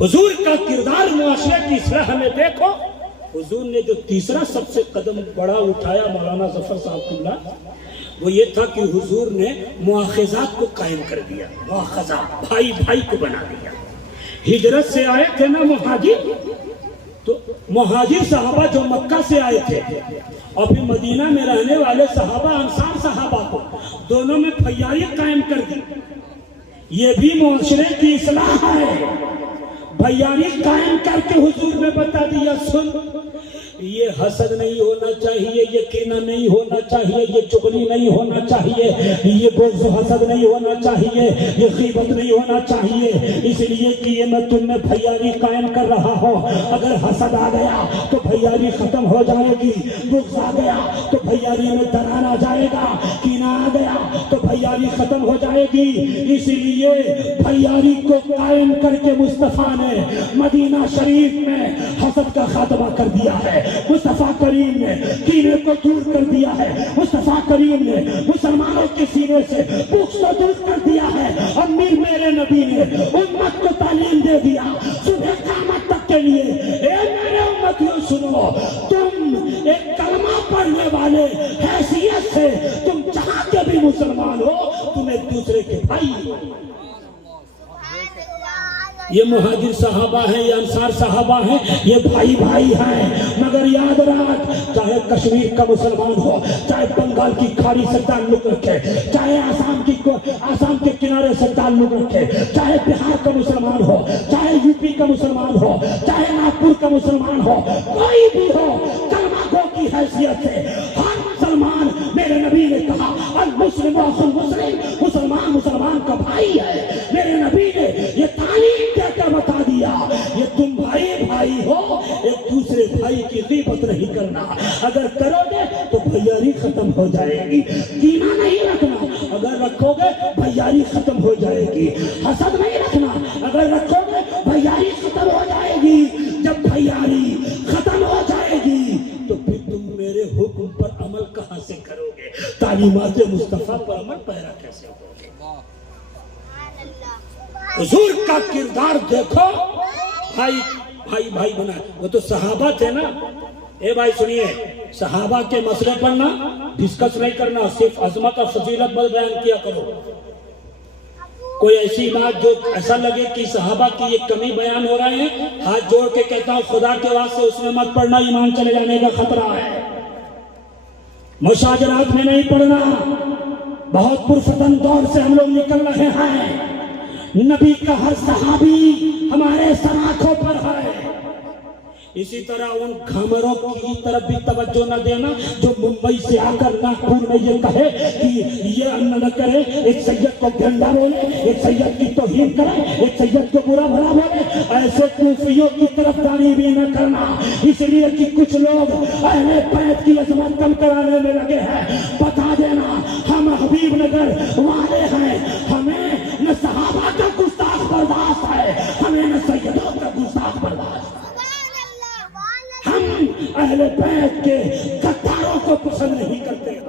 حضور کا کردار معاشرے کی اصلاح میں دیکھو. حضور نے جو تیسرا سب سے قدم بڑا اٹھایا مولانا ظفر صاحب اللہ، وہ یہ تھا کہ حضور نے مواخذات کو قائم کر دیا. مواخذہ، بھائی بھائی کو بنا دیا. ہجرت سے آئے تھے نا مہاجر، تو مہاجر صحابہ جو مکہ سے آئے تھے اور پھر مدینہ میں رہنے والے صحابہ انصار صحابہ کو دونوں میں پھیاری قائم کر دی. یہ بھی معاشرے کی اصلاح ہے. بھیاری قائم کر کے حضور نے بتا دیا، سن، یہ حسد نہیں ہونا چاہیے، یہ کینہ نہیں ہونا چاہیے، یہ چغلی نہیں ہونا چاہیے، یہ بغض و حسد نہیں ہونا چاہیے، یہ غیبت نہیں ہونا چاہیے. اس لیے کہ یہ میں تم میں بھیاری قائم کر رہا ہوں. اگر حسد آ گیا تو بھیاری ختم ہو جائے گی، بغض آ گیا تو بھیاری میں درار آ جائے گا، کینہ آ گیا تو بھیاری ختم ہو جائے گی. اس لیے بھیاری کو قائم کر کے مصطفیٰ نے مدینہ شریف میں حسد کا خاتمہ کر دیا ہے. مصطفیٰ کریم نے کینے کو دور کر دیا ہے. مصطفیٰ کریم نے مسلمانوں کے سینے سے بغض کو دور کر دیا ہے. اور میرے نبی نے امت کو تعلیم دے دیا صبح قیامت تک کے لیے، اے میرے امتیوں سنو، تم ایک کلمہ پڑھنے والے حیثیت سے تم جہاں کے بھی مسلمان ہو، تم ایک دوسرے کے بھائی ہو. یہ مہاجر صحابہ ہیں، یہ انصار صحابہ ہیں، یہ بھائی بھائی ہیں. مگر یاد رکھ، چاہے کشمیر کا مسلمان ہو، چاہے بنگال کی کھاڑی سے تعلق رکھے، چاہے آسام کے کنارے سے تعلق رکھے، چاہے بہار کا مسلمان ہو، چاہے یو پی کا مسلمان ہو، چاہے ناگپور کا مسلمان ہو، کوئی بھی ہو، کلمہ گو کی حیثیت سے ہر مسلمان، میرے نبی نے کہا المسلم اخو المسلم، مسلمان مسلمان کا بھائی ہے. میرے نبی نے یہ تعلیم دے کر بتا دیا، یہ تم بھائی بھائی ہو، ایک دوسرے بھائی کی غیبت نہیں کرنا. اگر کرو گے تو بھیاری ختم ہو جائے گی. کینہ نہیں رکھنا، اگر رکھو گے بھیاری ختم ہو جائے گی. حسد نہیں رکھنا، اگر رکھو گے بھیاری ختم ہو جائے گی. جب بھیاری ختم ہو جائے گی تو پھر تم میرے حکم پر عمل کہاں سے کرو گے؟ تعلیمات مصطفیٰ پر عمل پیرا کیسے ہوگے؟ حضور کا کردار دیکھو. بھائی بھائی بھائی بنا. وہ تو صحابہ تھے نا. اے بھائی سنیے، صحابہ کے مسئلے پر نا ڈسکس نہیں کرنا، صرف عظمت اور فضیلت پر بیان کیا کرو. کوئی ایسی بات جو ایسا لگے کہ صحابہ کی یہ کمی بیان ہو رہے ہیں، ہاتھ جوڑ کے کہتا ہوں خدا کے واسطے اس میں مت پڑھنا، ایمان چلے جانے کا خطرہ ہے. مشاجرات میں نہیں پڑھنا. بہت پرفتن دور سے ہم لوگ نکل رہے ہیں. نبی کا ہر صحابی ہمارے سر آنکھوں پر ہے. اسی طرح ان گھمروں کی طرف بھی توجہ نہ دینا جو ممبئی سے آ کر ناگپور میں یہ کہے کہ یہ نہ کرے، ایک سید کو گندا بولے، ایک سید کی توہین کرے، ایک سید کو برا بھلا بولے. ایسے کوفیوں کی طرف داری بھی نہ کرنا، اس لیے کہ کچھ لوگ اہل بیت کی عظمت کم کرانے میں لگے ہیں. بتا دینا ہم حبیب نگر والے ہیں، ہمیں نہ صحابہ کا گستاخ برداشت ہے، ہمیں نہ سیدوں کا گستاخ برداشت. ہم اہل بیت کے غداروں کو پسند نہیں کرتے ہیں.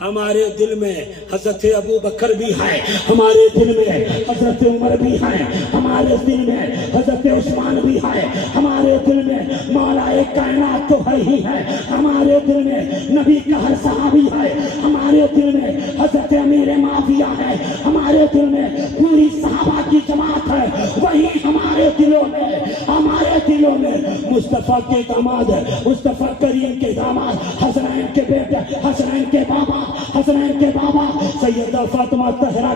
ہمارے دل میں حضرت ابو بکر بھی ہے، ہمارے دل میں حضرت عمر بھی ہے، ہمارے دل میں حضرت عثمان بھی ہے، ہمارے دل میں مولا کائنات تو ہے ہی ہے، ہمارے دل میں نبی کا ہر صحابی ہے، ہمارے دل میں حضرت امیر معاویہ ہے، ہمارے دل میں پوری صحابہ کی جماعت ہے. وہی ہمارے دلوں میں مصطفیٰ کے داماد، مصطفیٰ کریم کے داماد، حسنین کے بیٹے، حسنین کے بابا سیدہ فاطمہ طاہرہ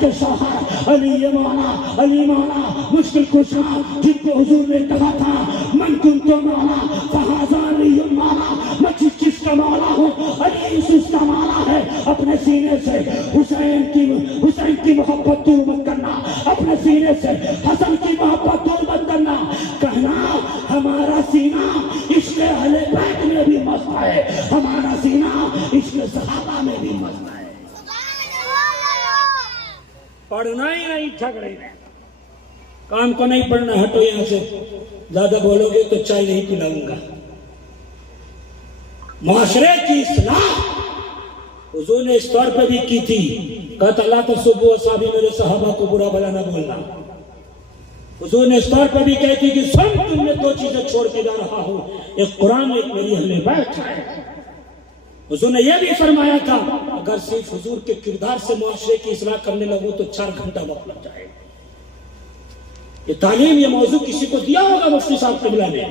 کے شوہر علی مولا مشکل کشا، جن کو حضور نے کہا تھا من کنت مولا فہذا علی مولا، میں جس کا مولا ہوں علی اس کا مولا ہے. اپنے سینے سے حسین کی محبت دور مت کرنا، اپنے سینے سے حسن کی محبت دور مت کرنا. کہنا ہمارا سینہ عشق اہل بیت میں بھی مست ہے، ہمارا سینہ عشق صحابہ میں بھی مست ہے. پڑھنا ہی نہیں، جھگڑے میں کام کو نہیں پڑھنا. ہٹو یہاں سے، زیادہ بولو گے تو چائے نہیں پلاؤں گا. معاشرے کی اصلاح حضور نے اس طور پہ بھی کی تھی، کہا اللہ تو صبح و صحابی میرے صحابہ کو برا بھلا نہ بولنا. حضور نے اس طور پر بھی کہتی کہ سن تم نے دو چیزیں چھوڑ کے جا رہا ہوں، ایک قرآن، ایک میری اہل بیت ہے۔ حضور نے یہ بھی فرمایا تھا اگر صرف حضور کے کردار سے معاشرے کی اصلاح کرنے لگوں تو 4 گھنٹہ وقت لگ جائے۔ یہ تعلیم، یہ موضوع کسی کو دیا ہوگا مفتی صاحب قبلہ نے۔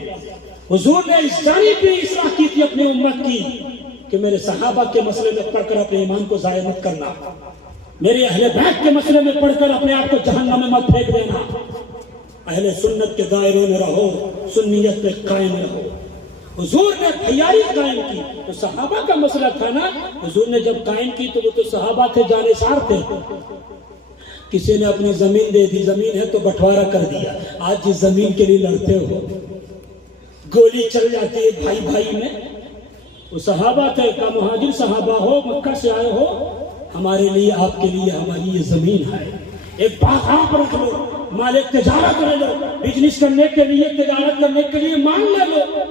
حضور نے اس جانب بھی اصلاح کی تھی اپنی امت کی کہ میرے صحابہ کے مسئلے میں پڑھ کر اپنے ایمان کو ضائع مت کرنا، میرے اہل بیت کے مسئلے میں پڑھ کر اپنے آپ کو جہنم میں مت پھینک دینا، اہل سنت کے دائرے میں رہو، سنیت پہ قائم رہو۔ حضور نے بھیاری قائم کی، تو صحابہ کا مسئلہ تھا نا، حضور نے جب قائم کی تو وہ تو صحابہ تھے، جانثار تھے، کسی نے اپنی زمین دے دی، زمین ہے تو بٹوارا کر دیا، آج جس زمین کے لیے لڑتے ہو، گولی چل جاتی ہے بھائی بھائی میں، وہ صحابہ تھے، کا مہاجر صحابہ ہو، مکہ سے آئے ہو، ہمارے لیے، آپ کے لیے ہماری یہ زمین ہے، ایک بات آپ رکھ لو، مالک تجارت لے لو، بزنس کرنے کے لیے، تجارت کرنے کے لیے مان لے لو۔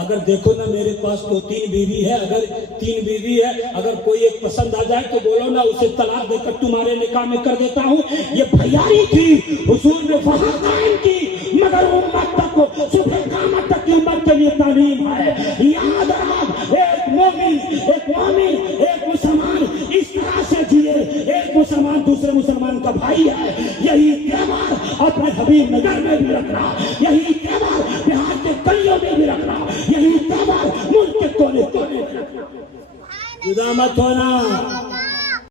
اگر دیکھو نا میرے پاس تو 3 بیوی ہے، اگر 3 بیوی ہے، اگر کوئی ایک پسند آ جائے تو بولو نا اسے طلاق دے کر تمہارے نکاح میں کر دیتا ہوں، یہ بھیاری تھی، حضور نے وہاں قائم کی، مگر امت تک کو صبح قیامت تک کی امت کے لیے تعلیم ہے۔ یاد رکھ، ایک مومن، ایک مسلمان اس طرح سے جیے، ایک مسلمان دوسرے مسلمان کا بھائی ہے، یہی تہوار اپنے حبیب نگر میں بھی رکھنا، یہی تہوار بہار کے گلیوں میں بھی رکھنا، یہی تہوار ملک کے کونے کونے میں رکھنا، جدا مت ہونا۔